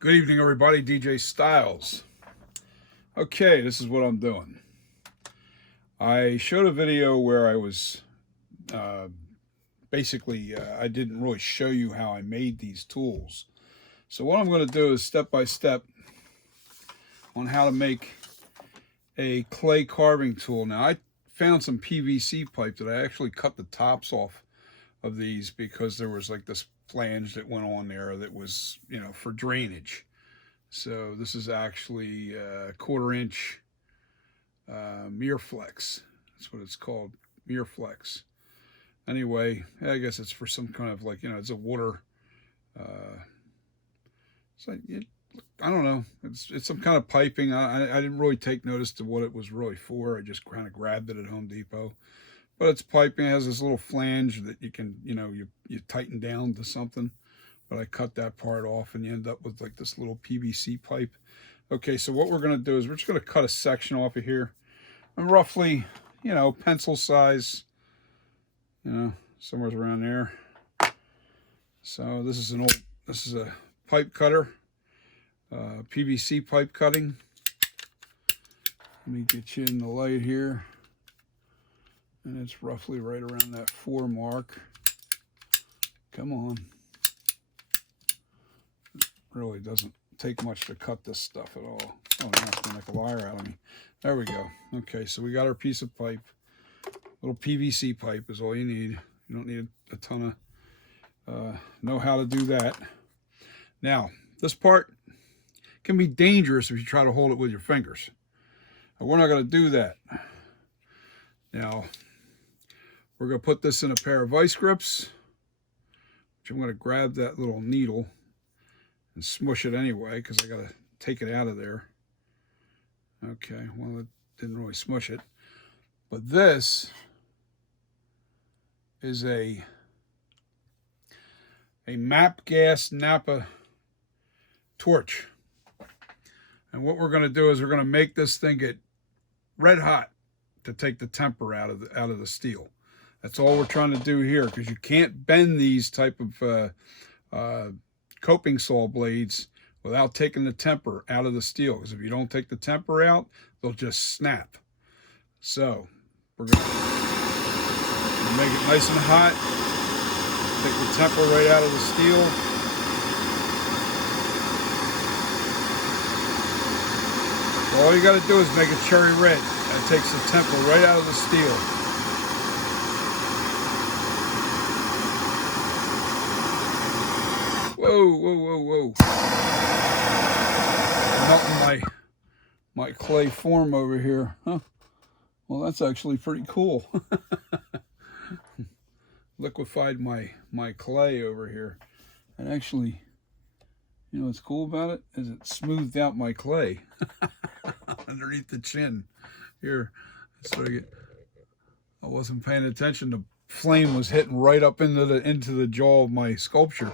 Good evening, everybody. DJ Styles. Okay, this is what I'm doing. I showed a video where I was uh, basically, I didn't really show you how I made these tools. So what I'm going to do is step by step on how to make a clay carving tool. Now, I found some PVC pipe that I actually cut the tops off of these because there was like this flange that went on there that was, for drainage. So this is actually a 1/4 inch Mirflex. That's what it's called, Mirflex. Anyway, I guess it's for some kind of it's a water. It's like I don't know. It's some kind of piping. I didn't really take notice to what it was really for. I just kind of grabbed it at Home Depot. But it's piping. It has this little flange that you can you tighten down to something. But I cut that part off and you end up with like this little PVC pipe. Okay, so what we're going to do is we're just going to cut a section off of here. And roughly, pencil size, somewhere around there. So this is a pipe cutter, PVC pipe cutting. Let me get you in the light here. And it's roughly right around that 4 mark. Come on. Really doesn't take much to cut this stuff at all. Oh, now it's gonna make a liar out of me. There we go. Okay, so we got our piece of pipe. Little PVC pipe is all you need. You don't need a ton of know how to do that. Now, this part can be dangerous if you try to hold it with your fingers. But we're not gonna do that. Now, we're gonna put this in a pair of vice grips, which I'm gonna grab that little needle and smush it anyway because I got to take it out of there. Okay, well, it didn't really smush it. But this is a MAP gas Napa torch. And what we're going to do is we're going to make this thing get red hot to take the temper out of the steel. That's all we're trying to do here, because you can't bend these type of coping saw blades without taking the temper out of the steel, because if you don't take the temper out, they'll just snap. So we're going to make it nice and hot, take the temper right out of the steel. All you got to do is make it cherry red. That takes the temper right out of the steel. Whoa, whoa, whoa, whoa. Melting my clay form over here. Huh? Well, that's actually pretty cool. Liquefied my clay over here. And actually, what's cool about it is it smoothed out my clay underneath the chin. Here, that's what I wasn't paying attention. The flame was hitting right up into the jaw of my sculpture.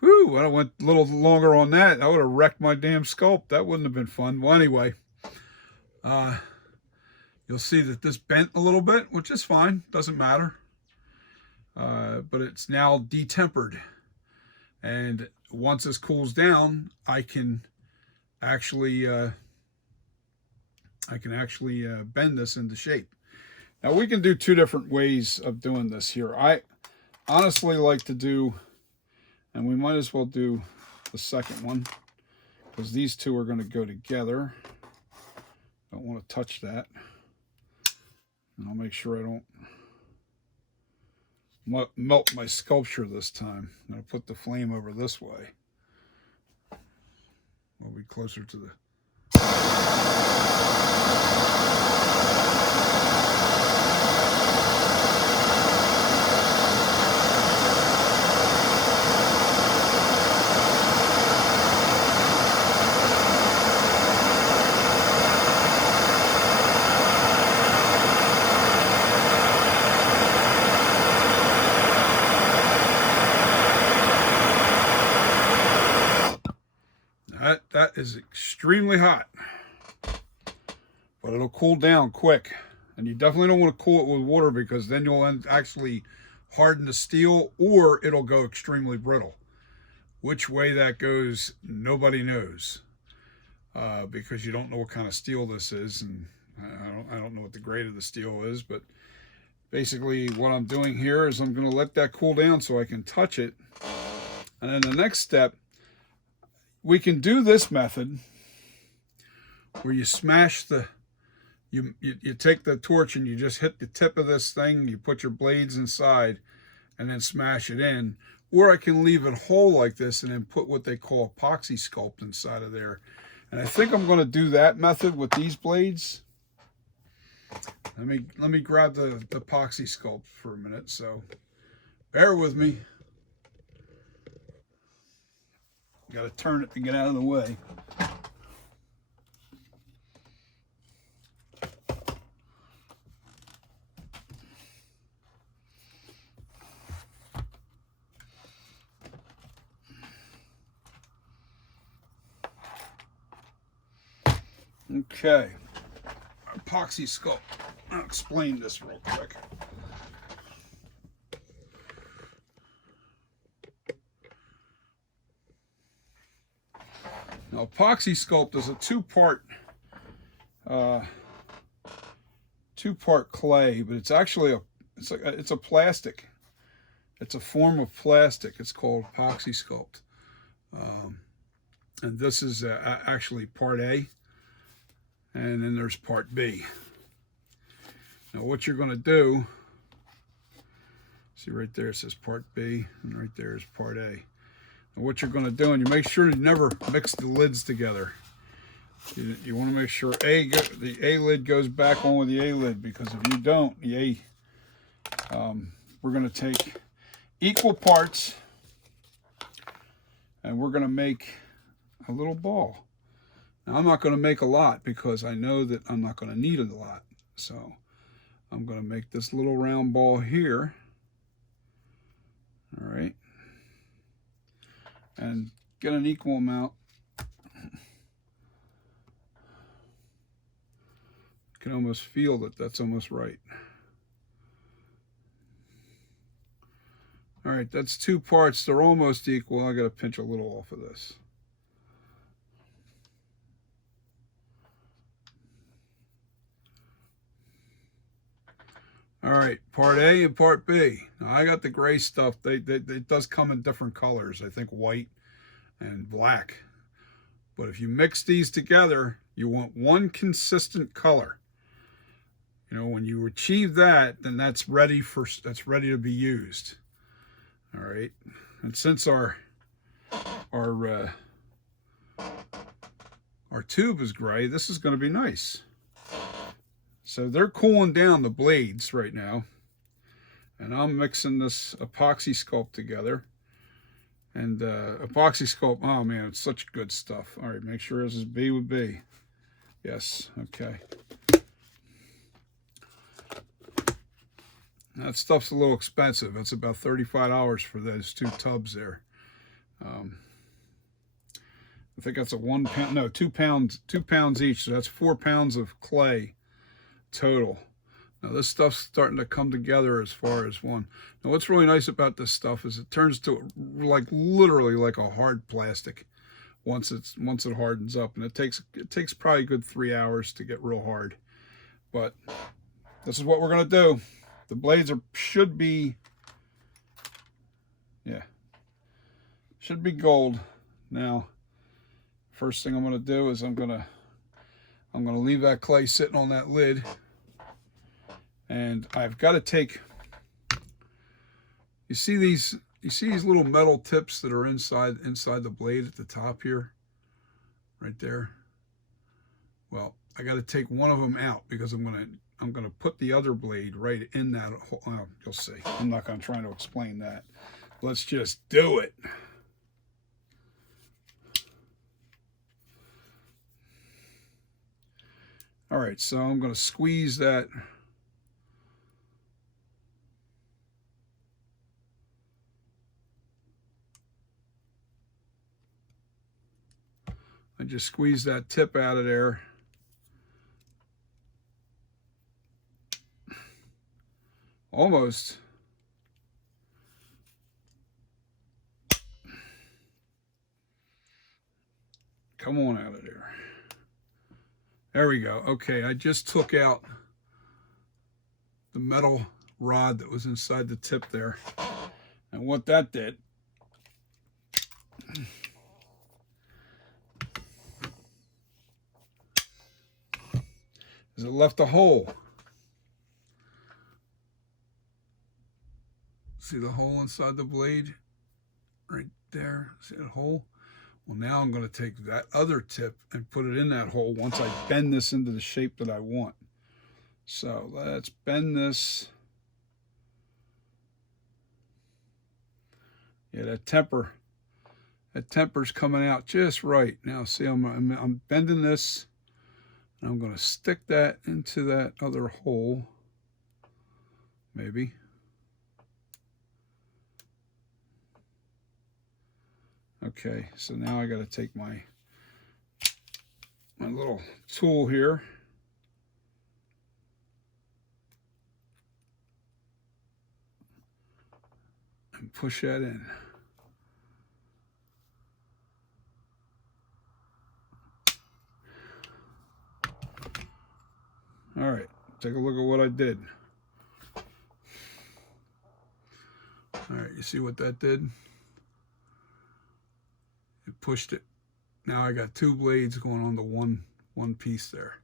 Whew, I went a little longer on that. I would have wrecked my damn sculpt. That wouldn't have been fun. Well, anyway, you'll see that this bent a little bit, which is fine. Doesn't matter. But it's now detempered. And once this cools down, I can actually bend this into shape. Now, we can do 2 different ways of doing this here. I honestly like to do, and we might as well do the second one, because these 2 are going to go together. Don't want to touch that. And I'll make sure I don't melt my sculpture this time. I'll put the flame over this way. We'll be closer to the... That is extremely hot, but it'll cool down quick. And you definitely don't want to cool it with water, because then you'll actually harden the steel, or it'll go extremely brittle. Which way that goes, nobody knows, because you don't know what kind of steel this is, and I don't know what the grade of the steel is, but basically what I'm doing here is I'm going to let that cool down so I can touch it. And then the next step, we can do this method where you smash you take the torch and you just hit the tip of this thing, you put your blades inside and then smash it in. Or I can leave it whole like this and then put what they call epoxy sculpt inside of there. And I think I'm going to do that method with these blades. Let me grab the epoxy sculpt for a minute, so bear with me. Got to turn it to get out of the way. Okay, epoxy sculpt. I'll explain this real quick. Now, epoxy sculpt is a two-part clay, but it's actually it's a plastic. It's a form of plastic. It's called epoxy sculpt, and this is actually part A. And then there's part B. Now what you're going to do, see right there it says part B, and right there is part A. And what you're going to do, and you make sure you never mix the lids together. You want to make sure the A lid goes back on with the A lid, because if you don't, we're going to take equal parts and we're going to make a little ball. Now, I'm not going to make a lot because I know that I'm not going to need a lot. So I'm going to make this little round ball here. All right. And get an equal amount. You can almost feel that that's almost right. All right, that's two parts. They're almost equal. I got to pinch a little off of this. All right, part A and part B. Now, I got the gray stuff. It does come in different colors. I think white and black. But if you mix these together, you want one consistent color. You know, when you achieve that, then that's ready to be used. All right, and since our tube is gray, this is going to be nice. So they're cooling down the blades right now, and I'm mixing this epoxy sculpt together. And epoxy sculpt, oh man, it's such good stuff. All right, make sure this is B with B. Yes, okay. That stuff's a little expensive. It's about $35 for those two tubs there. I think that's a 1 pound, no, 2 pounds, 2 pounds each. So that's 4 pounds of clay total. Now this stuff's starting to come together as far as one. Now what's really nice about this stuff is it turns to literally like a hard plastic once it hardens up, and it takes probably a good 3 hours to get real hard. But this is what we're gonna do. The blades should be gold. Now, first thing I'm going to do is I'm going to leave that clay sitting on that lid, and I've got to take. You see these little metal tips that are inside the blade at the top here, right there. Well, I got to take one of them out because I'm going to put the other blade right in that hole. Oh, you'll see. I'm not going to try to explain that. Let's just do it. All right, so I'm going to squeeze that. I just squeeze that tip out of there. Almost. come on out of there. There we go. Okay, I just took out the metal rod that was inside the tip there. And what that did is it left a hole. See the hole inside the blade? Right there. See that hole? Well, now I'm going to take that other tip and put it in that hole once I bend this into the shape that I want. So let's bend this. Yeah, that temper's coming out just right. Now see, I'm bending this, and I'm going to stick that into that other hole, maybe. Okay, so now I got to take my little tool here. And push that in. All right, take a look at what I did. All right, you see what that did? It pushed it. Now I got two blades going on the one piece there.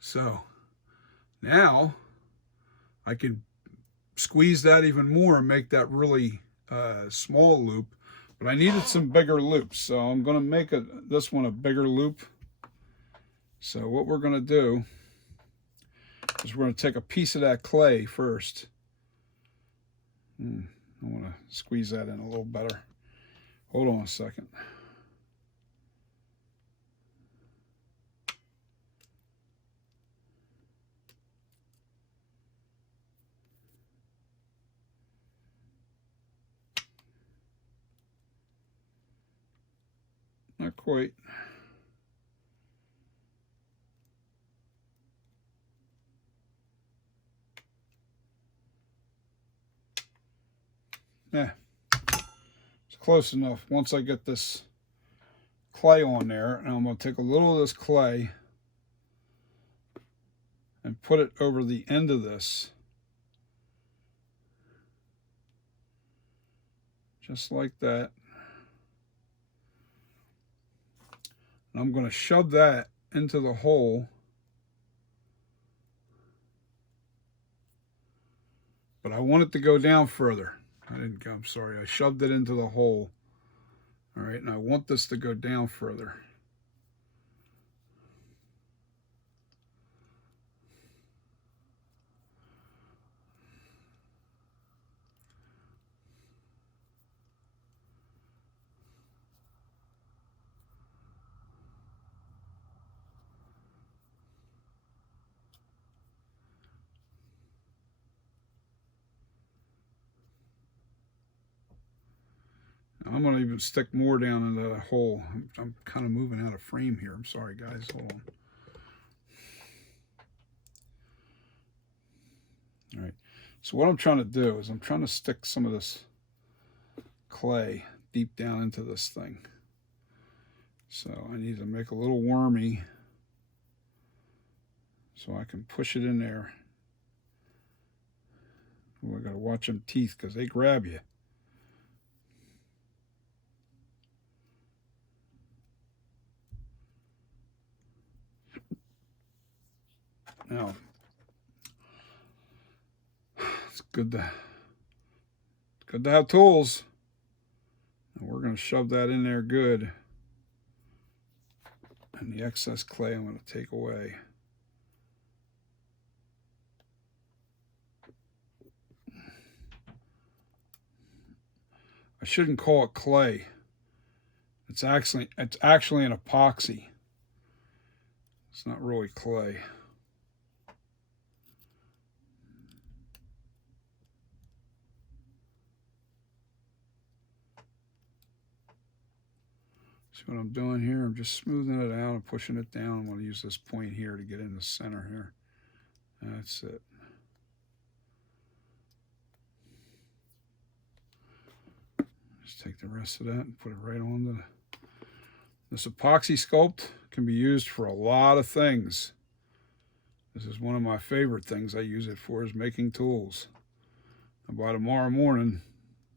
So now I can squeeze that even more and make that really small loop. But I needed some bigger loops, so I'm going to make this one a bigger loop. So what we're going to do is we're going to take a piece of that clay first. I want to squeeze that in a little better. Hold on a second. Not quite. Yeah, it's close enough. Once I get this clay on there, and I'm going to take a little of this clay and put it over the end of this. Just like that. And I'm going to shove that into the hole. But I want it to go down further. I'm sorry, I shoved it into the hole. All right, and I want this to go down further. I'm going to even stick more down into the hole. I'm kind of moving out of frame here. I'm sorry, guys. Hold on. All right. So what I'm trying to do is I'm trying to stick some of this clay deep down into this thing. So I need to make a little wormy so I can push it in there. Oh, I got to watch them teeth because they grab you. Now, it's good to have tools. And we're going to shove that in there good. And the excess clay I'm going to take away. I shouldn't call it clay. It's actually an epoxy. It's not really clay. See what I'm doing here? I'm just smoothing it out and pushing it down. I'm going to use this point here to get in the center here. That's it. Just take the rest of that and put it right on This epoxy sculpt can be used for a lot of things. This is one of my favorite things I use it for, is making tools. And by tomorrow morning,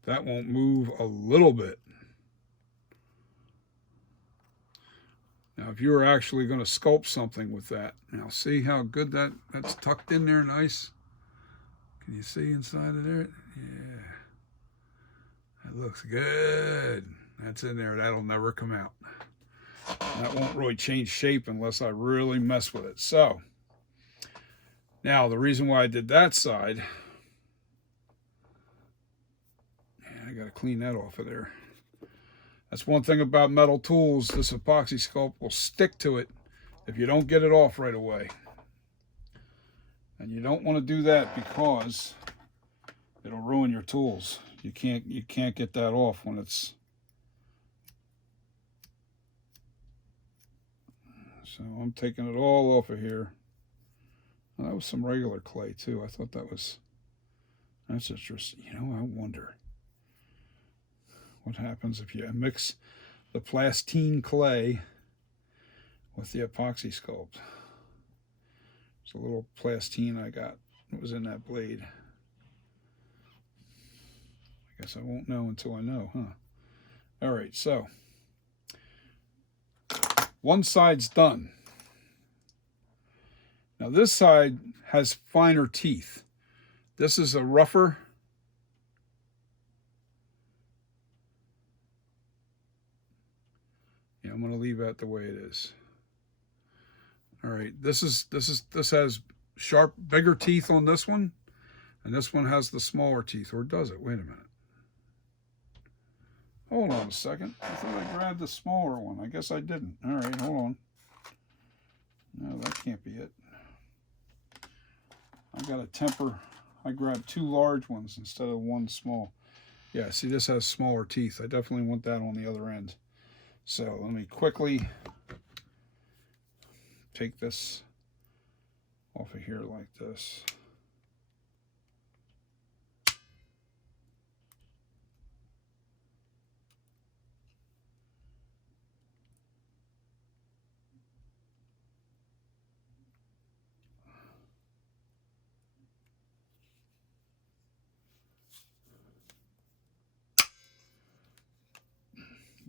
that won't move a little bit. Now, if you were actually going to sculpt something with that, now see how good that's tucked in there nice? Can you see inside of there? Yeah. That looks good. That's in there. That'll never come out. That won't really change shape unless I really mess with it. So, now the reason why I did that side, I got to clean that off of there. That's one thing about metal tools. This epoxy sculpt will stick to it if you don't get it off right away. And you don't want to do that because it'll ruin your tools. You can't get that off when it's... So I'm taking it all off of here. Well, that was some regular clay too. I thought that's interesting. You know, I wonder what happens if you mix the plastine clay with the epoxy sculpt. It's a little plastine I got. It was in that blade. I guess I won't know until I know, huh? All right, so one side's done. Now this side has finer teeth. This is a rougher. Yeah, I'm going to leave that the way it is. All right, this has sharp, bigger teeth on this one, and this one has the smaller teeth. Or does it? Wait a minute. Hold on a second. I thought I grabbed the smaller one. I guess I didn't. All right, hold on. No, that can't be it. I got a temper. I grabbed two large ones instead of one small. Yeah, see, this has smaller teeth. I definitely want that on the other end. So let me quickly take this off of here like this.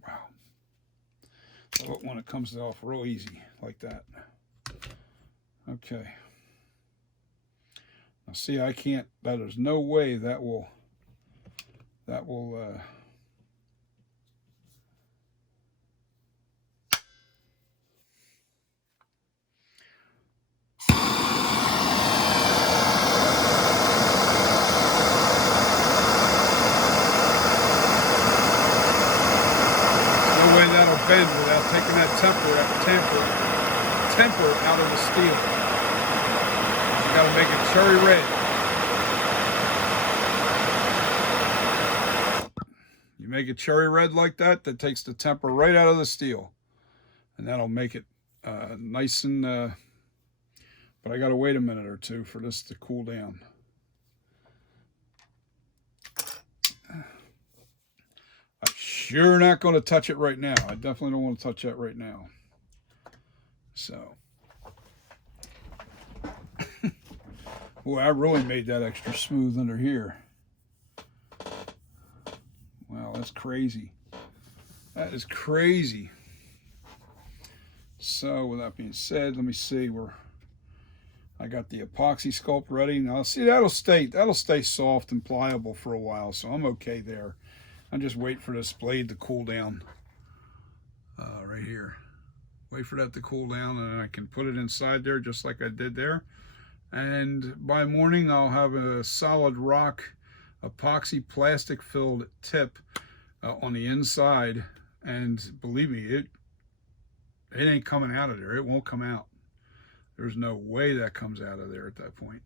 Wow. So when it comes off real easy like that. Okay. Now see, I can't, there's no way that will bend without taking that temper out of the steel. You got to make it cherry red. You make it cherry red like that, that takes the temper right out of the steel. And that'll make it nice and... but I got to wait a minute or two for this to cool down. I'm sure not going to touch it right now. I definitely don't want to touch that right now. So, boy, I really made that extra smooth under here. Wow, that's crazy. That is crazy. So, with that being said, let me see where I got the epoxy sculpt ready. Now, see, that'll stay soft and pliable for a while, so I'm okay there. I'm just waiting for this blade to cool down right here. Wait for that to cool down, and I can put it inside there just like I did there. And by morning, I'll have a solid rock epoxy plastic filled tip on the inside. And believe me, it ain't coming out of there. It won't come out. There's no way that comes out of there at that point.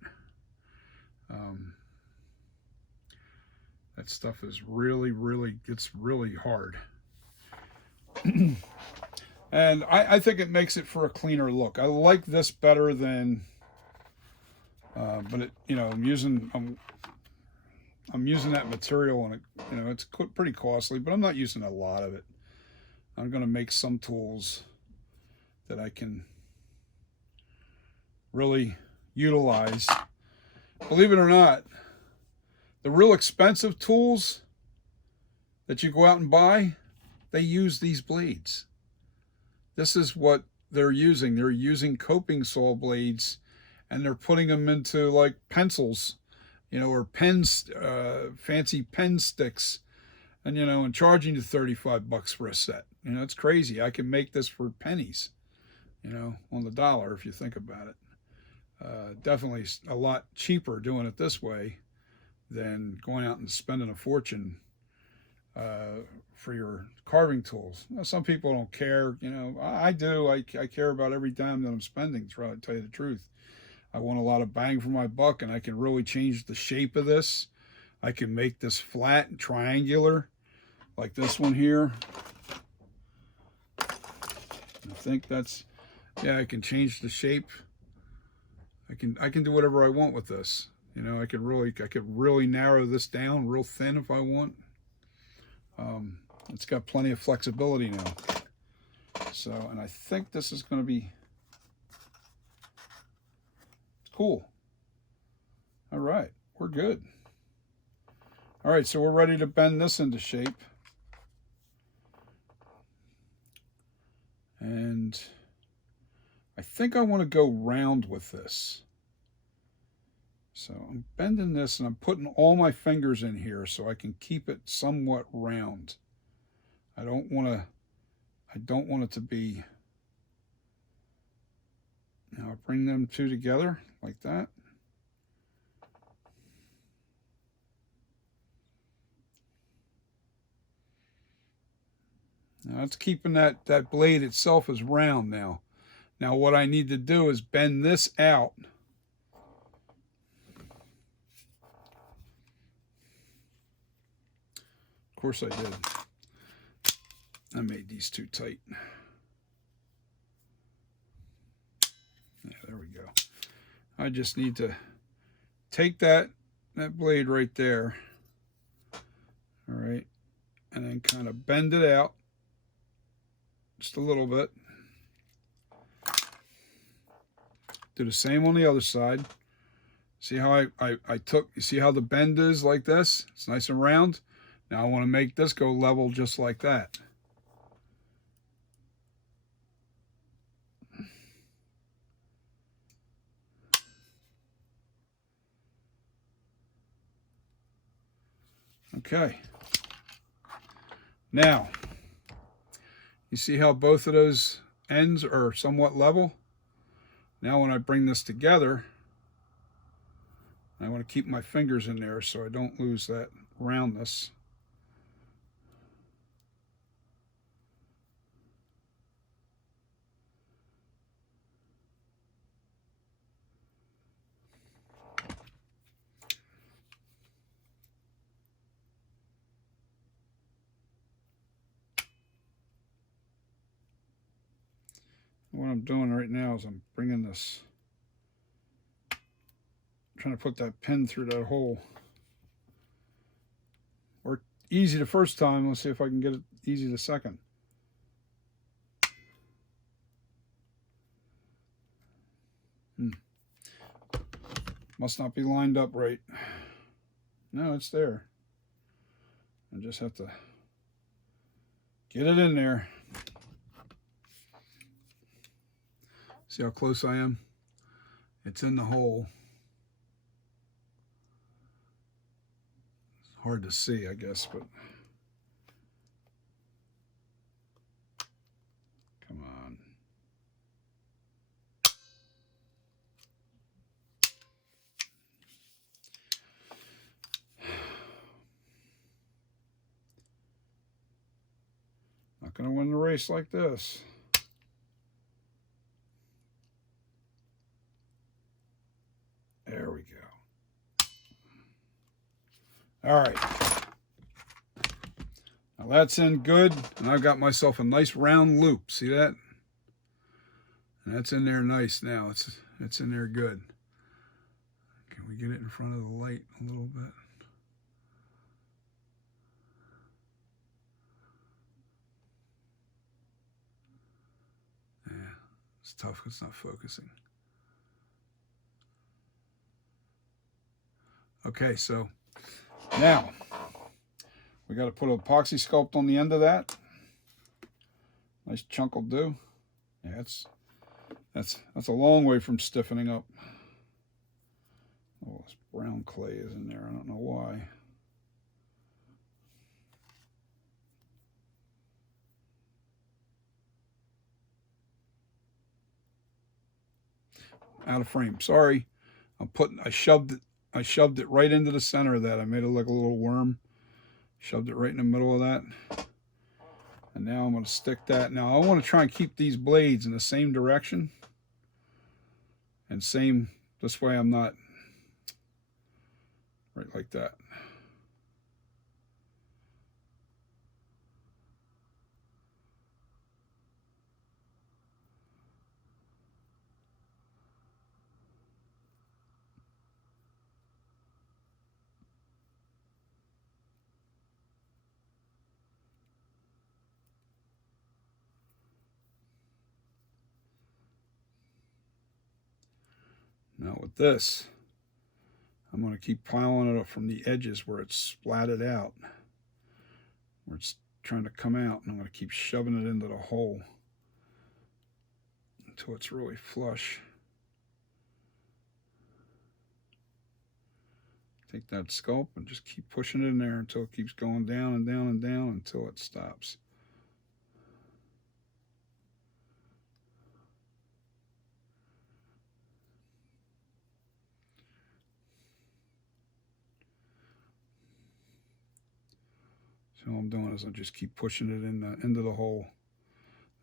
That stuff is gets really hard. And I think it makes it for a cleaner look. I like this better than, but it, you know, I'm using that material, and it, you know, it's pretty costly, but I'm not using a lot of it. I'm going to make some tools that I can really utilize. Believe it or not, the real expensive tools that you go out and buy, they use these blades. This is what they're using. They're using coping saw blades, and they're putting them into like pencils, or pens, fancy pen sticks, and and charging you $35 for a set. It's crazy. I can make this for pennies, on the dollar if you think about it. Definitely a lot cheaper doing it this way than going out and spending a fortune for your carving tools. Some people don't care. I do. I care about every dime that I'm spending, to tell you the truth. I want a lot of bang for my buck, and I can really change the shape of this. I can make this flat and triangular, like this one here. I think that's, yeah, I can change the shape. I can do whatever I want with this. I could really narrow this down real thin if I want. It's got plenty of flexibility now. So, and I think this is going to be cool. All right, we're good. All right, so we're ready to bend this into shape. And I think I want to go round with this. So I'm bending this, and I'm putting all my fingers in here so I can keep it somewhat round. I don't want it to be, now bring them two together like that. Now it's keeping that blade itself is round now. Now what I need to do is bend this out. Of course I did. I made these too tight. Yeah, there we go. I just need to take that blade right there. All right. And then kind of bend it out just a little bit. Do the same on the other side. See how you see how the bend is like this? It's nice and round. Now I want to make this go level just like that. Okay. Now, you see how both of those ends are somewhat level? Now when I bring this together, I want to keep my fingers in there so I don't lose that roundness. What I'm doing right now is I'm bringing this, trying to put that pin through that hole. Worked easy the first time. Let's see if I can get it easy the second. Must not be lined up right. No, it's there. I just have to get it in there. See how close I am? It's in the hole. It's hard to see, I guess, but come on. Not going to win the race like this. There we go. All right. Now that's in good, and I've got myself a nice round loop. See that? And that's in there nice now. It's in there good. Can we get it in front of the light a little bit? It's tough. It's not focusing. Okay, so now we got to put an epoxy sculpt on the end of that. Nice chunk will do. Yeah, that's a long way from stiffening up. Oh, this brown clay is in there. I don't know why. Out of frame. Sorry. I shoved it right into the center of that. I made it like a little worm. Shoved it right in the middle of that. And now I'm going to stick that. Now I want to try and keep these blades in the same direction. And same, this way I'm not right like that. Now with this, I'm going to keep piling it up from the edges where it's splatted out, where it's trying to come out, and I'm going to keep shoving it into the hole until it's really flush. Take that sculpt and just keep pushing it in there until it keeps going down and down and down until it stops. So all I'm doing is I just keep pushing it into the hole.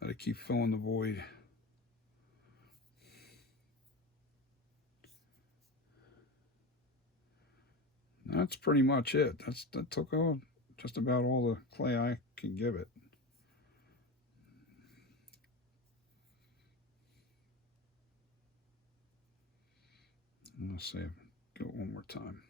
Let it keep filling the void. That's pretty much it. That took just about all the clay I can give it. And let's see, go one more time.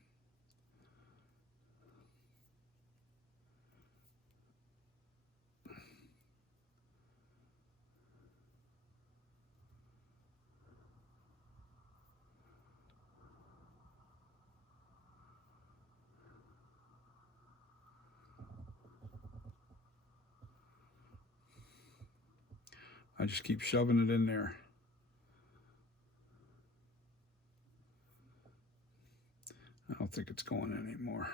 I just keep shoving it in there. I don't think it's going anymore.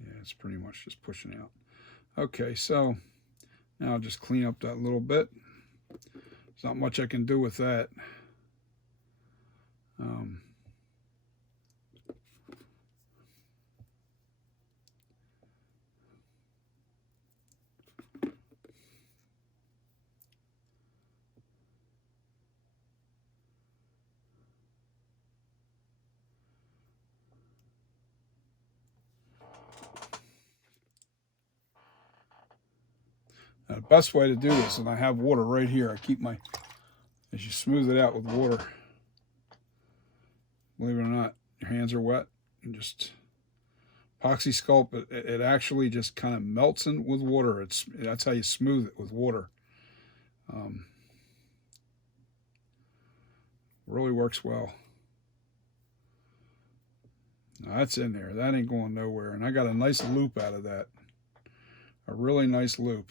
Yeah, it's pretty much just pushing out. Okay, so now I'll just clean up that little bit. There's not much I can do with that. Now, the best way to do this, and I have water right here. I keep as you smooth it out with water. Believe it or not, your hands are wet. And just epoxy sculpt, it actually just kind of melts in with water. That's how you smooth it, with water. Really works well. Now that's in there. That ain't going nowhere. And I got a nice loop out of that. A really nice loop.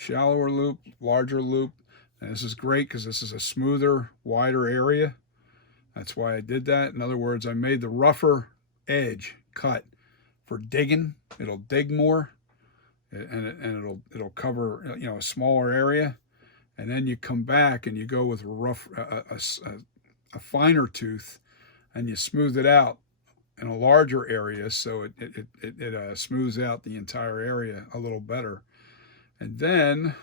Shallower loop, larger loop. And this is great because this is a smoother, wider area. That's why I did that. In other words, I made the rougher edge cut for digging. It'll dig more, and it'll cover, you know, a smaller area. And then you come back and you go with a finer tooth, and you smooth it out in a larger area, so it smooths out the entire area a little better. And then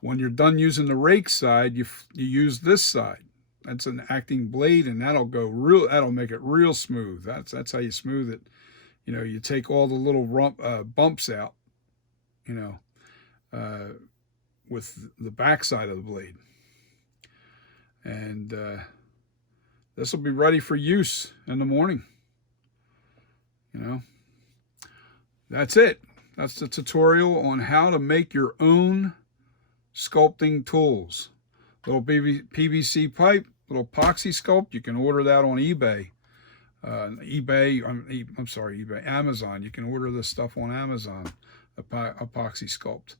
when you're done using the rake side, you use this side. That's an acting blade, and that'll make it real smooth. That's how you smooth it. You know, you take all the little bumps out, you know, with the back side of the blade. And this will be ready for use in the morning. You know, that's it. That's the tutorial on how to make your own sculpting tools. Little PVC pipe, little epoxy sculpt. You can order that on eBay. eBay, Amazon. You can order this stuff on Amazon, epoxy sculpt.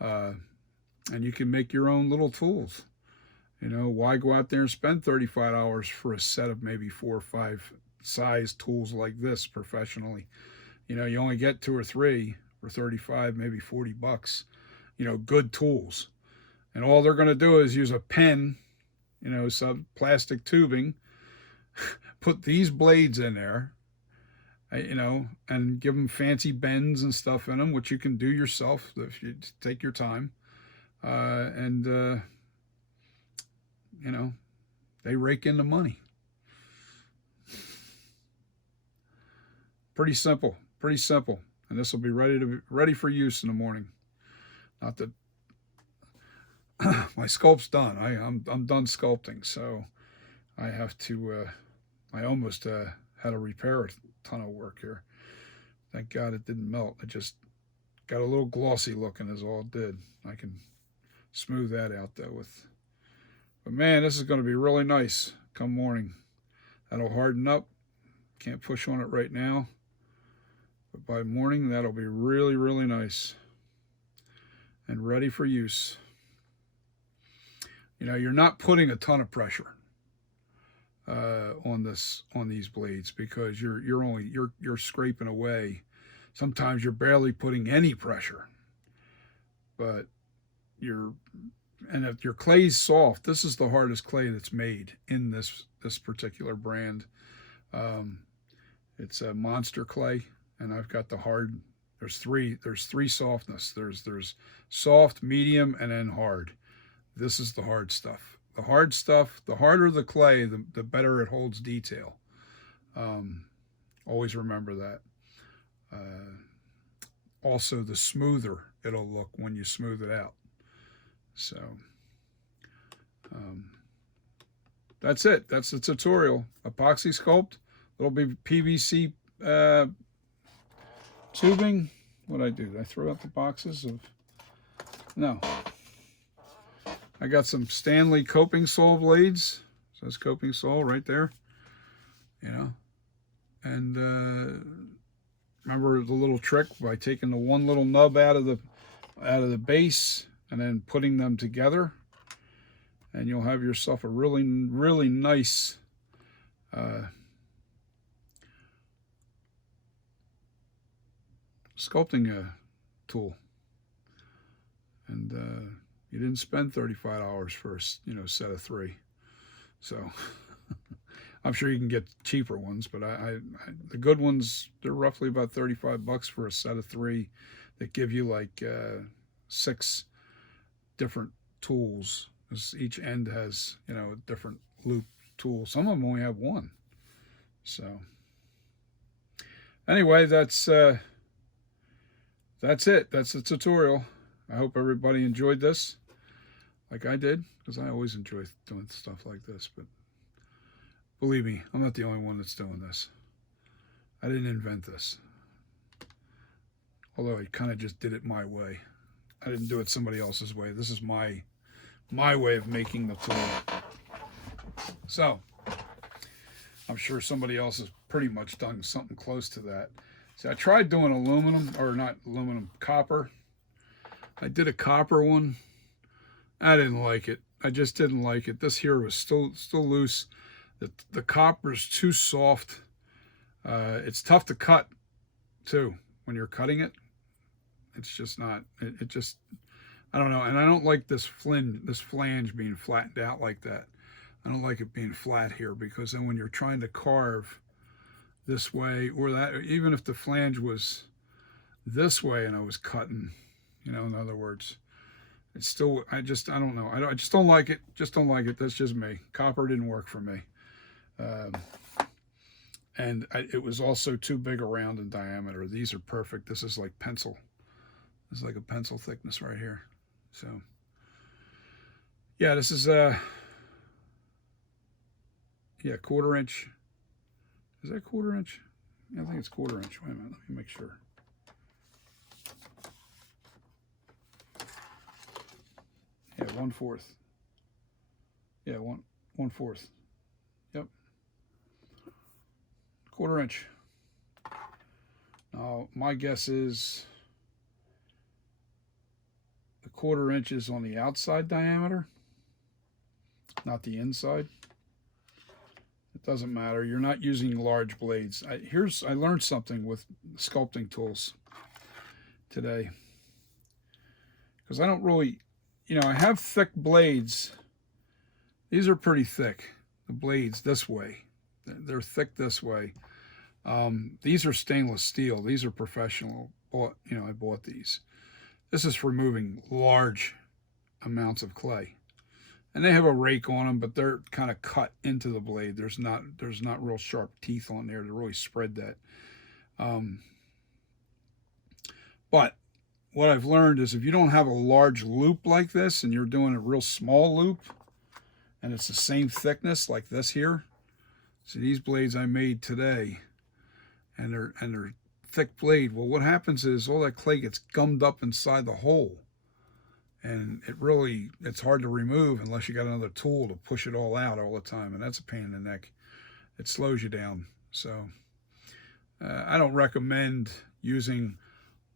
And you can make your own little tools. You know, why go out there and spend $35 for a set of maybe 4 or 5 size tools like this professionally? You know, you only get 2 or 3 for 35, maybe 40 bucks, you know, good tools. And all they're going to do is use a pen, you know, some plastic tubing, put these blades in there, you know, and give them fancy bends and stuff in them, which you can do yourself if you take your time. You know, they rake in the money. Pretty simple, pretty simple. And this will be ready for use in the morning. Not that my sculpt's done. I'm done sculpting, so I have to. I almost had to repair a ton of work here. Thank God it didn't melt. It just got a little glossy looking, is all it did. I can smooth that out though with. But man, this is going to be really nice come morning. That'll harden up. Can't push on it right now. But by morning, that'll be really, really nice. And ready for use. You know, you're not putting a ton of pressure on these blades, because you're scraping away. Sometimes you're barely putting any pressure. But and if your clay's soft, this is the hardest clay that's made in this particular brand. It's a monster clay, and I've got the hard. There's three softness. There's soft, medium, and then hard. This is the hard stuff. The hard stuff, the harder the clay, the better it holds detail. Always remember that. Also, the smoother it'll look when you smooth it out. So that's it. That's the tutorial. Epoxy sculpt. It'll be PVC tubing. What'd I do? Did I throw out the boxes of? No. I got some Stanley coping sole blades. It says coping sole right there. You know. And remember the little trick by taking the one little nub out of the base and then putting them together, and you'll have yourself a really, really nice sculpting tool. And you didn't spend $35 for a set of 3. So I'm sure you can get cheaper ones, but the good ones, they're roughly about 35 bucks for a set of 3 that give you like 6 different tools. Each end has, you know, a different loop tool. Some of them only have one. So anyway, that's it. That's the tutorial. I hope everybody enjoyed this, like I did, because I always enjoy doing stuff like this. But believe me, I'm not the only one that's doing this. I didn't invent this. Although I kind of just did it my way. I didn't do it somebody else's way. This is my way of making the tool. So I'm sure somebody else has pretty much done something close to that. See, I tried doing aluminum, or not aluminum, copper. I did a copper one. I didn't like it. I just didn't like it. This here was still loose. The copper's too soft. It's tough to cut too when you're cutting it. It's just not. It just, I don't know. And I don't like this flange being flattened out like that. I don't like it being flat here, because then when you're trying to carve this way or that, even if the flange was this way and I was cutting, you know, in other words, it's still, I don't know. I just don't like it. Just don't like it. That's just me. Copper didn't work for me. And it was also too big around in diameter. These are perfect. This is like pencil. This is like a pencil thickness right here. So yeah, this is yeah, 1/4 inch. Is that 1/4 inch? Yeah, I think it's 1/4 inch. Wait a minute, let me make sure. 1/4. Yeah, 1/4. Yep. 1/4 inch. Now, my guess is the 1/4 inch is on the outside diameter, not the inside. It doesn't matter. You're not using large blades. I learned something with sculpting tools today. Because I don't really, I have thick blades. These are pretty thick, the blades this way. They're thick this way. These are stainless steel. These are professional. I bought these. This is for removing large amounts of clay. And they have a rake on them, but they're kind of cut into the blade. There's not real sharp teeth on there to really spread that. But what I've learned is if you don't have a large loop like this and you're doing a real small loop and it's the same thickness like this here. See, these blades I made today, and they're thick blade. Well, what happens is all that clay gets gummed up inside the hole. And it's hard to remove unless you got another tool to push it all out all the time. And that's a pain in the neck. It slows you down. So I don't recommend using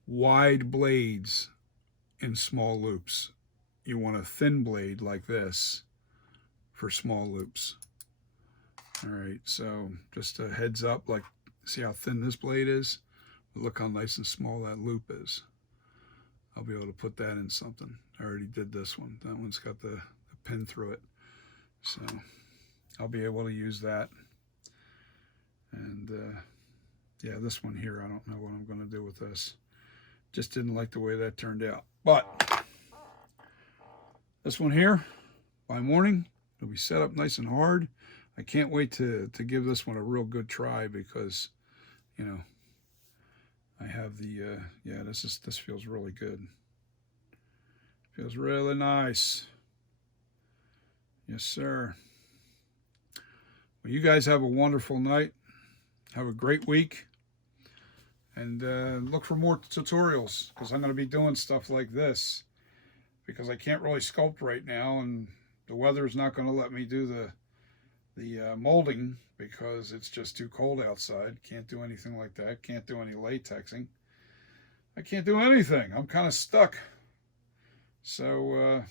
wide blades in small loops. You want a thin blade like this for small loops. All right, so just a heads up, like, see how thin this blade is? Look how nice and small that loop is. I'll be able to put that in something. I already did this one. That one's got the pin through it. So I'll be able to use that. And yeah, this one here, I don't know what I'm going to do with this. Just didn't like the way that turned out. But this one here, by morning, it'll be set up nice and hard. I can't wait to give this one a real good try because, I have the, yeah, this feels really good. Feels really nice. Yes, sir. Well, you guys have a wonderful night. Have a great week. And look for more tutorials because I'm going to be doing stuff like this because I can't really sculpt right now and the weather's not going to let me do the molding because it's just too cold outside. Can't do anything like that. Can't do any latexing. I can't do anything. I'm kind of stuck. So,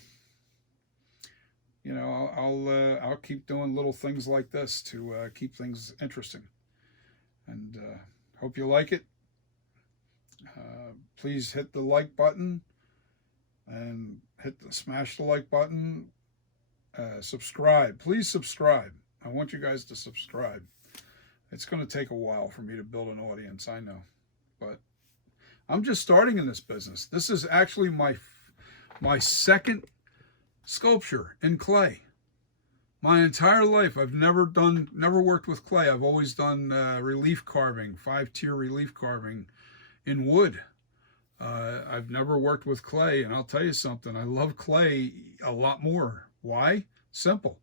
I'll keep doing little things like this to keep things interesting. And hope you like it. Please hit the like button and smash the like button. Subscribe. Please subscribe. I want you guys to subscribe. It's going to take a while for me to build an audience, I know. But I'm just starting in this business. This is actually my second sculpture in clay. My entire life, I've never worked with clay. I've always done relief carving, 5-tier relief carving in wood. I've never worked with clay, and I'll tell you something. I love clay a lot more. Why? Simple.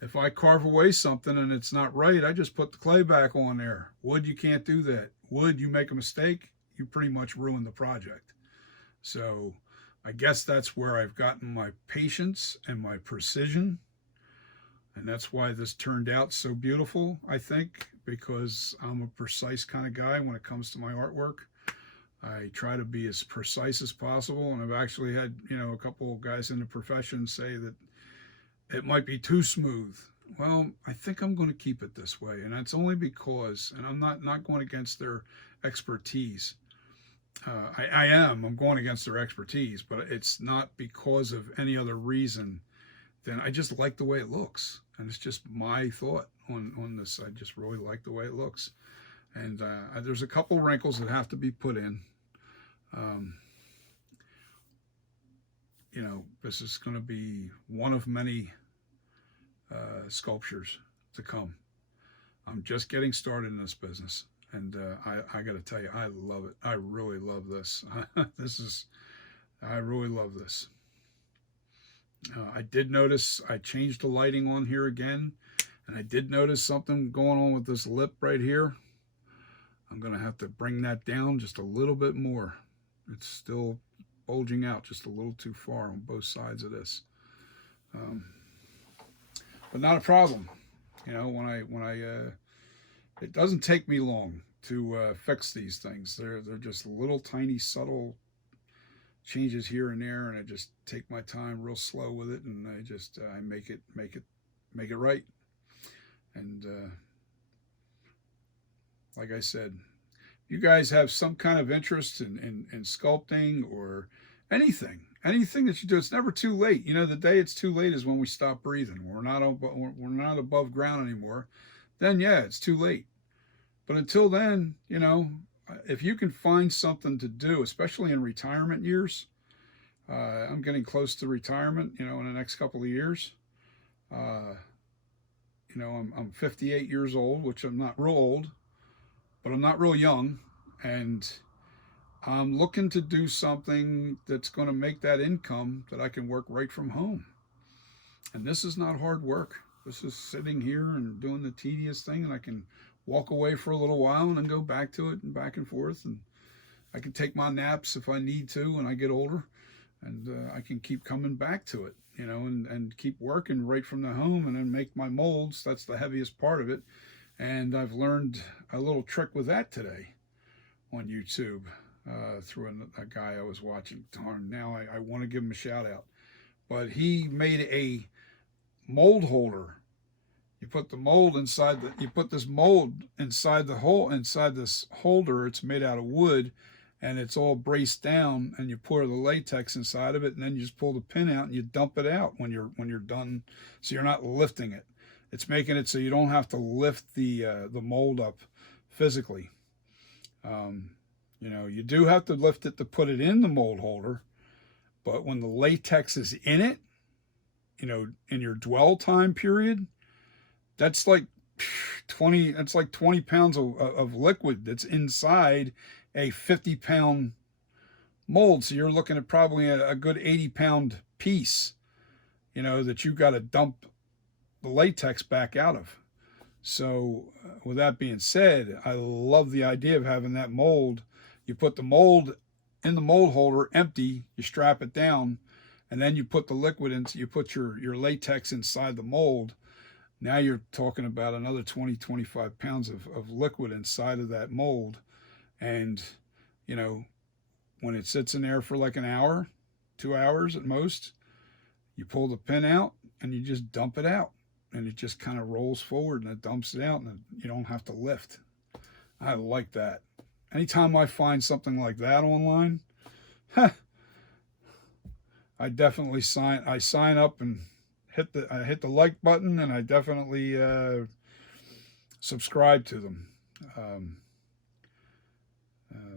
If I carve away something and it's not right, I just put the clay back on there. Wood, you can't do that. Wood, you make a mistake, you pretty much ruin the project. So I guess that's where I've gotten my patience and my precision. And that's why this turned out so beautiful, I think, because I'm a precise kind of guy when it comes to my artwork. I try to be as precise as possible. And I've actually had, a couple of guys in the profession say that it might be too smooth. Well, I think I'm going to keep it this way. And that's only because, and I'm not going against their expertise. I'm going against their expertise, but it's not because of any other reason than I just like the way it looks. And it's just my thought on this. I just really like the way it looks. And there's a couple wrinkles that have to be put in. This is going to be one of many sculptures to come. I'm just getting started in this business. And I got to tell you, I love it. I really love this. I really love this. I did notice I changed the lighting on here again. And I did notice something going on with this lip right here. I'm going to have to bring that down just a little bit more. It's still bulging out just a little too far on both sides of this. But not a problem. You know, it doesn't take me long to fix these things. They're just little tiny subtle changes here and there, and I just take my time real slow with it, and I make it right. And like I said, you guys have some kind of interest in sculpting or anything that you do, it's never too late. You know, the day it's too late is when we stop breathing. We're not above ground anymore. Then yeah, it's too late. But until then, you know, if you can find something to do, especially in retirement years, I'm getting close to retirement. You know, in the next couple of years. You know, I'm 58 years old, which I'm not real old, but I'm not real young, and I'm looking to do something that's going to make that income that I can work right from home. And this is not hard work. This is sitting here and doing the tedious thing, and I can walk away for a little while and then go back to it and back and forth. And I can take my naps if I need to when I get older, and I can keep coming back to it, you know, and keep working right from the home and then make my molds. That's the heaviest part of it. And I've learned a little trick with that today on YouTube through a guy I was watching. Darn, now I want to give him a shout out. But he made a mold holder. You put the mold inside you put this mold inside the hole, inside this holder. It's made out of wood, and it's all braced down, and you pour the latex inside of it, and then you just pull the pin out and you dump it out when you're done. So you're not lifting it. It's making it so you don't have to lift the mold up physically. You know, you do have to lift it to put it in the mold holder, but when the latex is in it, you know, in your dwell time period, that's like 20 pounds of liquid that's inside a 50-pound mold. So you're looking at probably a good 80-pound piece, you know, that you've got to dump the latex back out of. So with that being said, I love the idea of having that mold. You put the mold in the mold holder empty, you strap it down, and then you put the liquid in, you put your latex inside the mold. Now you're talking about another 20-25 pounds of liquid inside of that mold. And, you know, when it sits in there for like an hour, 2 hours at most, you pull the pin out and you just dump it out. And it just kind of rolls forward and it dumps it out, and you don't have to lift. I like that. Anytime I find something like that online, I definitely sign up and hit the like button, and I definitely subscribe to them.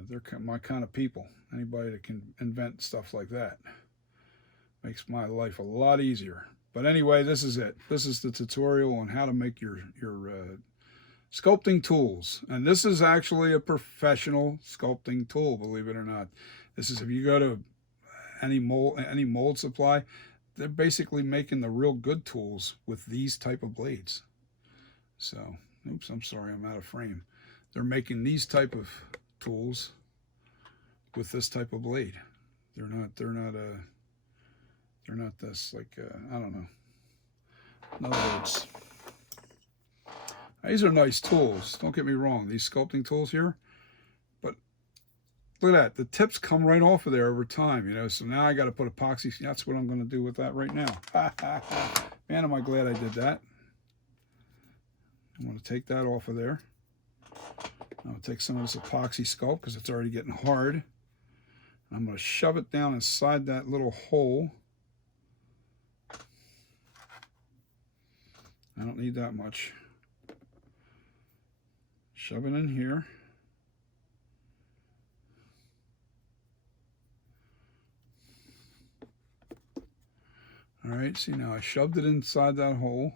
They're my kind of people. Anybody that can invent stuff like that makes my life a lot easier. But anyway, this is it. This is the tutorial on how to make your sculpting tools. And this is actually a professional sculpting tool, believe it or not. This is, if you go to any mold supply, they're basically making the real good tools with these type of blades. So, oops, I'm sorry, I'm out of frame. They're making these type of tools with this type of blade. They're not this, like, I don't know. In other words, these are nice tools. Don't get me wrong, these sculpting tools here. But look at that. The tips come right off of there over time, you know. So now I got to put epoxy. That's what I'm going to do with that right now. Man, am I glad I did that. I'm going to take that off of there. I'll take some of this epoxy sculpt because it's already getting hard. And I'm going to shove it down inside that little hole. I don't need that much. Shove it in here. All right, see, now I shoved it inside that hole.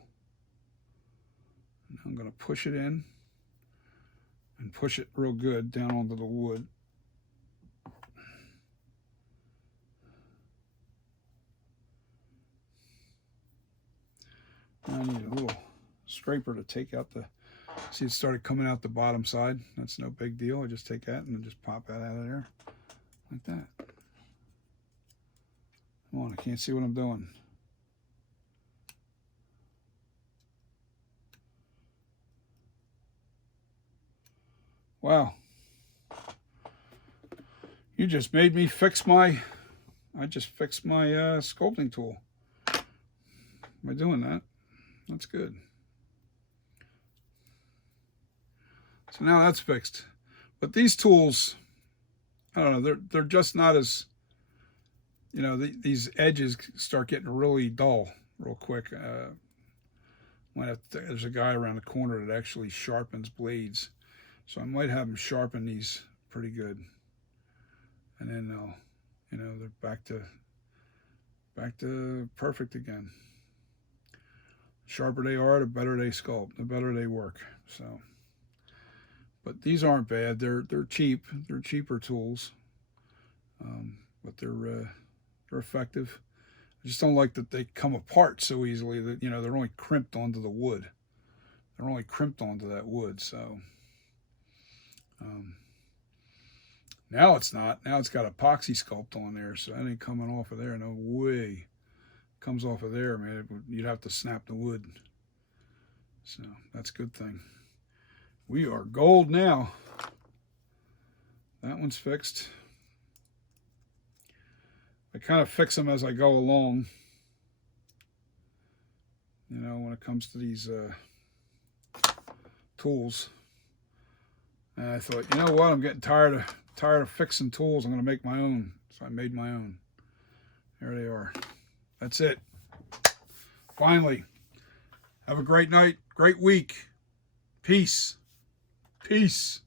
Now I'm going to push it in and push it real good down onto the wood. I need a little scraper to take out the, see, it started coming out the bottom side. That's no big deal. I just take that and then just pop that out of there like that. Come on, I can't see what I'm doing. Wow. You just made me fix my, I just fixed my sculpting tool. By doing that. That's good. So now that's fixed. But these tools, I don't know, they're just not as, you know, these edges start getting really dull real quick. There's a guy around the corner that actually sharpens blades. So I might have him sharpen these pretty good. And then they'll, you know, they're back to perfect again. The sharper they are, the better they sculpt, the better they work. So, but these aren't bad. They're cheap. They're cheaper tools, but they're effective. I just don't like that they come apart so easily. That, you know, they're only crimped onto the wood. They're only crimped onto that wood. So now it's not. Now it's got epoxy sculpt on there, so that ain't coming off of there. No way. Comes off of there, man. You'd have to snap the wood. So that's a good thing. We are gold now. That one's fixed. I kind of fix them as I go along. You know, when it comes to these tools. And I thought, you know what? I'm getting tired of fixing tools. I'm going to make my own. So I made my own. There they are. That's it. Finally. Have a great night. Great week. Peace. Peace.